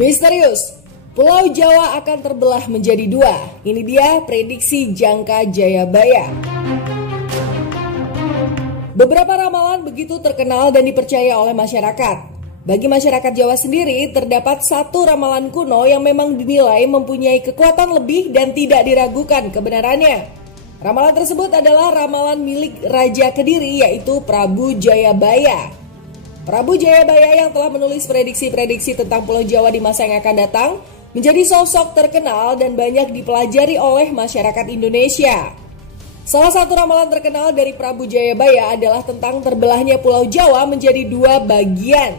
Misterius, Pulau Jawa akan terbelah menjadi dua. Ini dia prediksi Jangka Jayabaya. Beberapa ramalan begitu terkenal dan dipercaya oleh masyarakat. Bagi masyarakat Jawa sendiri, terdapat satu ramalan kuno yang memang dinilai mempunyai kekuatan lebih dan tidak diragukan kebenarannya. Ramalan tersebut adalah ramalan milik Raja Kediri, yaitu Prabu Jayabaya. Prabu Jayabaya yang telah menulis prediksi-prediksi tentang Pulau Jawa di masa yang akan datang menjadi sosok terkenal dan banyak dipelajari oleh masyarakat Indonesia. Salah satu ramalan terkenal dari Prabu Jayabaya adalah tentang terbelahnya Pulau Jawa menjadi dua bagian.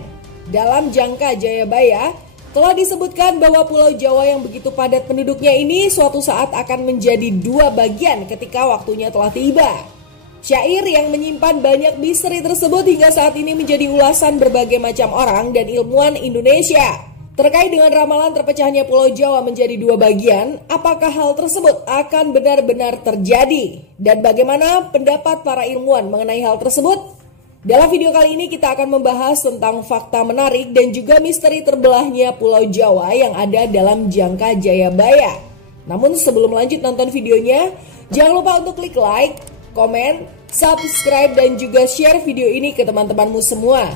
Dalam Jangka Jayabaya telah disebutkan bahwa Pulau Jawa yang begitu padat penduduknya ini suatu saat akan menjadi dua bagian ketika waktunya telah tiba. Syair yang menyimpan banyak misteri tersebut hingga saat ini menjadi ulasan berbagai macam orang dan ilmuwan Indonesia. Terkait dengan ramalan terpecahnya Pulau Jawa menjadi dua bagian, apakah hal tersebut akan benar-benar terjadi? Dan bagaimana pendapat para ilmuwan mengenai hal tersebut? Dalam video kali ini kita akan membahas tentang fakta menarik dan juga misteri terbelahnya Pulau Jawa yang ada dalam Jangka Jayabaya. Namun sebelum lanjut nonton videonya, jangan lupa untuk klik like, komen, subscribe, dan juga share video ini ke teman-temanmu semua.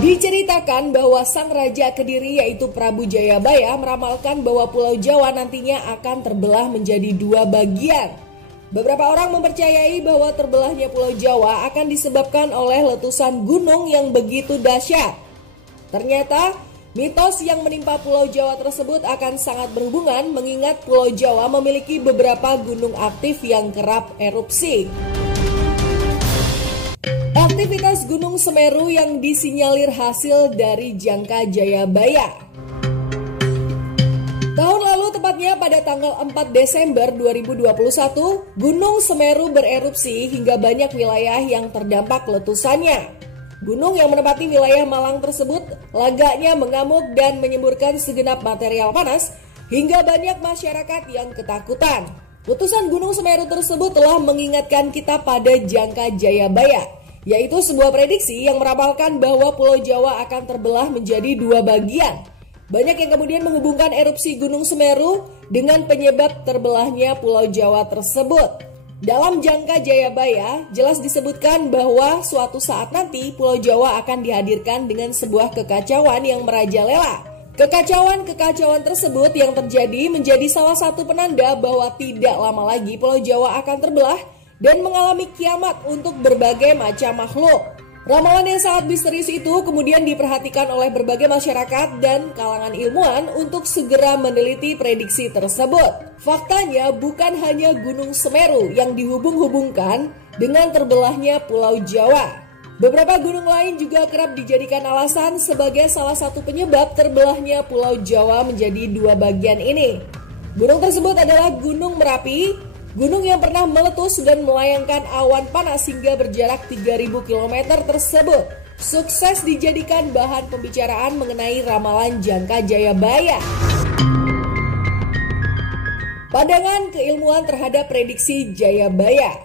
Diceritakan bahwa sang Raja Kediri yaitu Prabu Jayabaya meramalkan bahwa Pulau Jawa nantinya akan terbelah menjadi dua bagian. Beberapa orang mempercayai bahwa terbelahnya Pulau Jawa akan disebabkan oleh letusan gunung yang begitu dahsyat. Ternyata mitos yang menimpa Pulau Jawa tersebut akan sangat berhubungan mengingat Pulau Jawa memiliki beberapa gunung aktif yang kerap erupsi. Aktivitas Gunung Semeru yang disinyalir hasil dari Jangka Jayabaya. Tahun lalu tepatnya pada tanggal 4 Desember 2021, Gunung Semeru bererupsi hingga banyak wilayah yang terdampak letusannya. Gunung yang menempati wilayah Malang tersebut lagaknya mengamuk dan menyemburkan segenap material panas hingga banyak masyarakat yang ketakutan. Letusan Gunung Semeru tersebut telah mengingatkan kita pada Jangka Jayabaya, yaitu sebuah prediksi yang meramalkan bahwa Pulau Jawa akan terbelah menjadi dua bagian. Banyak yang kemudian menghubungkan erupsi Gunung Semeru dengan penyebab terbelahnya Pulau Jawa tersebut. Dalam Jangka Jayabaya, jelas disebutkan bahwa suatu saat nanti Pulau Jawa akan dihadirkan dengan sebuah kekacauan yang merajalela. Kekacauan tersebut yang terjadi menjadi salah satu penanda bahwa tidak lama lagi Pulau Jawa akan terbelah dan mengalami kiamat untuk berbagai macam makhluk. Ramalan yang sangat misterius itu kemudian diperhatikan oleh berbagai masyarakat dan kalangan ilmuwan untuk segera meneliti prediksi tersebut. Faktanya bukan hanya Gunung Semeru yang dihubung-hubungkan dengan terbelahnya Pulau Jawa. Beberapa gunung lain juga kerap dijadikan alasan sebagai salah satu penyebab terbelahnya Pulau Jawa menjadi dua bagian ini. Gunung tersebut adalah Gunung Merapi, gunung yang pernah meletus dan melayangkan awan panas hingga berjarak 3.000 km tersebut sukses dijadikan bahan pembicaraan mengenai ramalan Jangka Jayabaya. Pandangan keilmuan terhadap prediksi Jayabaya.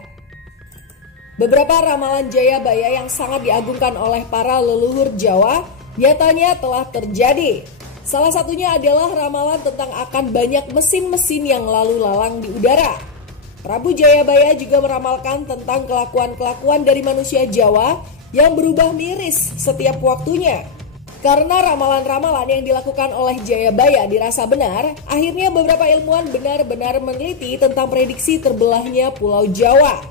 Beberapa ramalan Jayabaya yang sangat diagungkan oleh para leluhur Jawa nyatanya telah terjadi. Salah satunya adalah ramalan tentang akan banyak mesin-mesin yang lalu lalang di udara. Prabu Jayabaya juga meramalkan tentang kelakuan-kelakuan dari manusia Jawa yang berubah miris setiap waktunya. Karena ramalan-ramalan yang dilakukan oleh Jayabaya dirasa benar, akhirnya beberapa ilmuwan benar-benar meneliti tentang prediksi terbelahnya Pulau Jawa.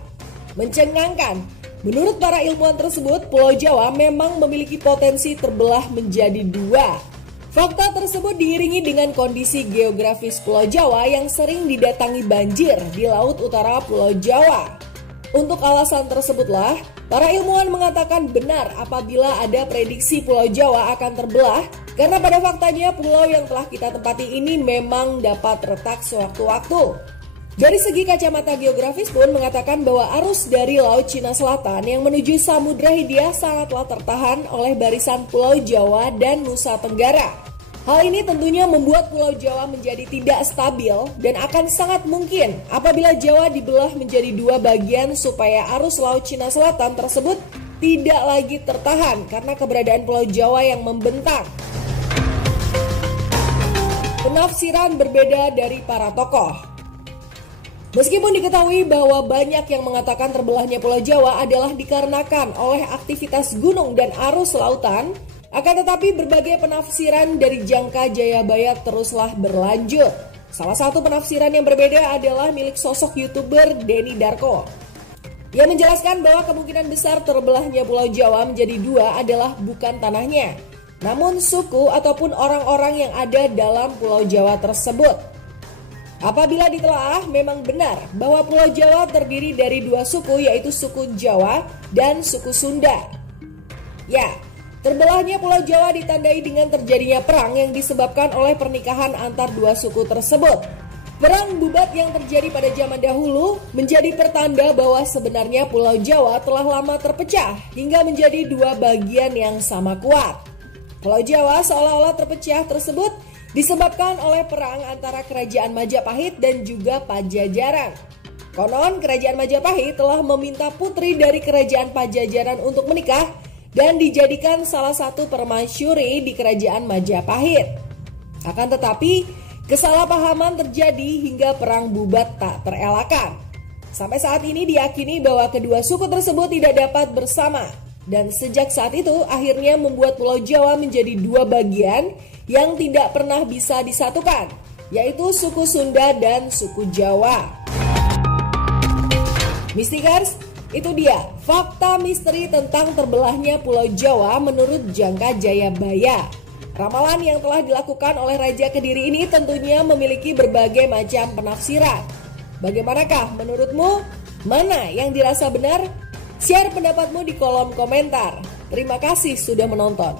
Mencengangkan, menurut para ilmuwan tersebut, Pulau Jawa memang memiliki potensi terbelah menjadi dua. Fakta tersebut diiringi dengan kondisi geografis Pulau Jawa yang sering didatangi banjir di laut utara Pulau Jawa. Untuk alasan tersebutlah, para ilmuwan mengatakan benar apabila ada prediksi Pulau Jawa akan terbelah, karena pada faktanya pulau yang telah kita tempati ini memang dapat retak sewaktu-waktu. Dari segi kacamata geografis pun mengatakan bahwa arus dari Laut Cina Selatan yang menuju Samudra Hindia sangatlah tertahan oleh barisan Pulau Jawa dan Nusa Tenggara. Hal ini tentunya membuat Pulau Jawa menjadi tidak stabil dan akan sangat mungkin apabila Jawa dibelah menjadi dua bagian supaya arus Laut Cina Selatan tersebut tidak lagi tertahan karena keberadaan Pulau Jawa yang membentang. Penafsiran berbeda dari para tokoh. Meskipun diketahui bahwa banyak yang mengatakan terbelahnya Pulau Jawa adalah dikarenakan oleh aktivitas gunung dan arus lautan, akan tetapi berbagai penafsiran dari jangka Jayabaya teruslah berlanjut. Salah satu penafsiran yang berbeda adalah milik sosok YouTuber Denny Darko. Ia menjelaskan bahwa kemungkinan besar terbelahnya Pulau Jawa menjadi dua adalah bukan tanahnya, namun suku ataupun orang-orang yang ada dalam Pulau Jawa tersebut. Apabila ditelaah, memang benar bahwa Pulau Jawa terdiri dari dua suku, yaitu suku Jawa dan suku Sunda. Ya, terbelahnya Pulau Jawa ditandai dengan terjadinya perang yang disebabkan oleh pernikahan antar dua suku tersebut. Perang bubat yang terjadi pada zaman dahulu menjadi pertanda bahwa sebenarnya Pulau Jawa telah lama terpecah hingga menjadi dua bagian yang sama kuat. Pulau Jawa seolah-olah terpecah tersebut disebabkan oleh perang antara Kerajaan Majapahit dan juga Pajajaran. Konon Kerajaan Majapahit telah meminta putri dari Kerajaan Pajajaran untuk menikah dan dijadikan salah satu permasyuri di Kerajaan Majapahit. Akan tetapi, kesalahpahaman terjadi hingga perang bubat tak terelakkan. Sampai saat ini diyakini bahwa kedua suku tersebut tidak dapat bersama. Dan sejak saat itu akhirnya membuat Pulau Jawa menjadi dua bagian yang tidak pernah bisa disatukan, yaitu suku Sunda dan suku Jawa. Mistikers, itu dia fakta misteri tentang terbelahnya Pulau Jawa menurut jangka Jayabaya. Ramalan yang telah dilakukan oleh Raja Kediri ini tentunya memiliki berbagai macam penafsiran. Bagaimanakah menurutmu? Mana yang dirasa benar? Share pendapatmu di kolom komentar. Terima kasih sudah menonton.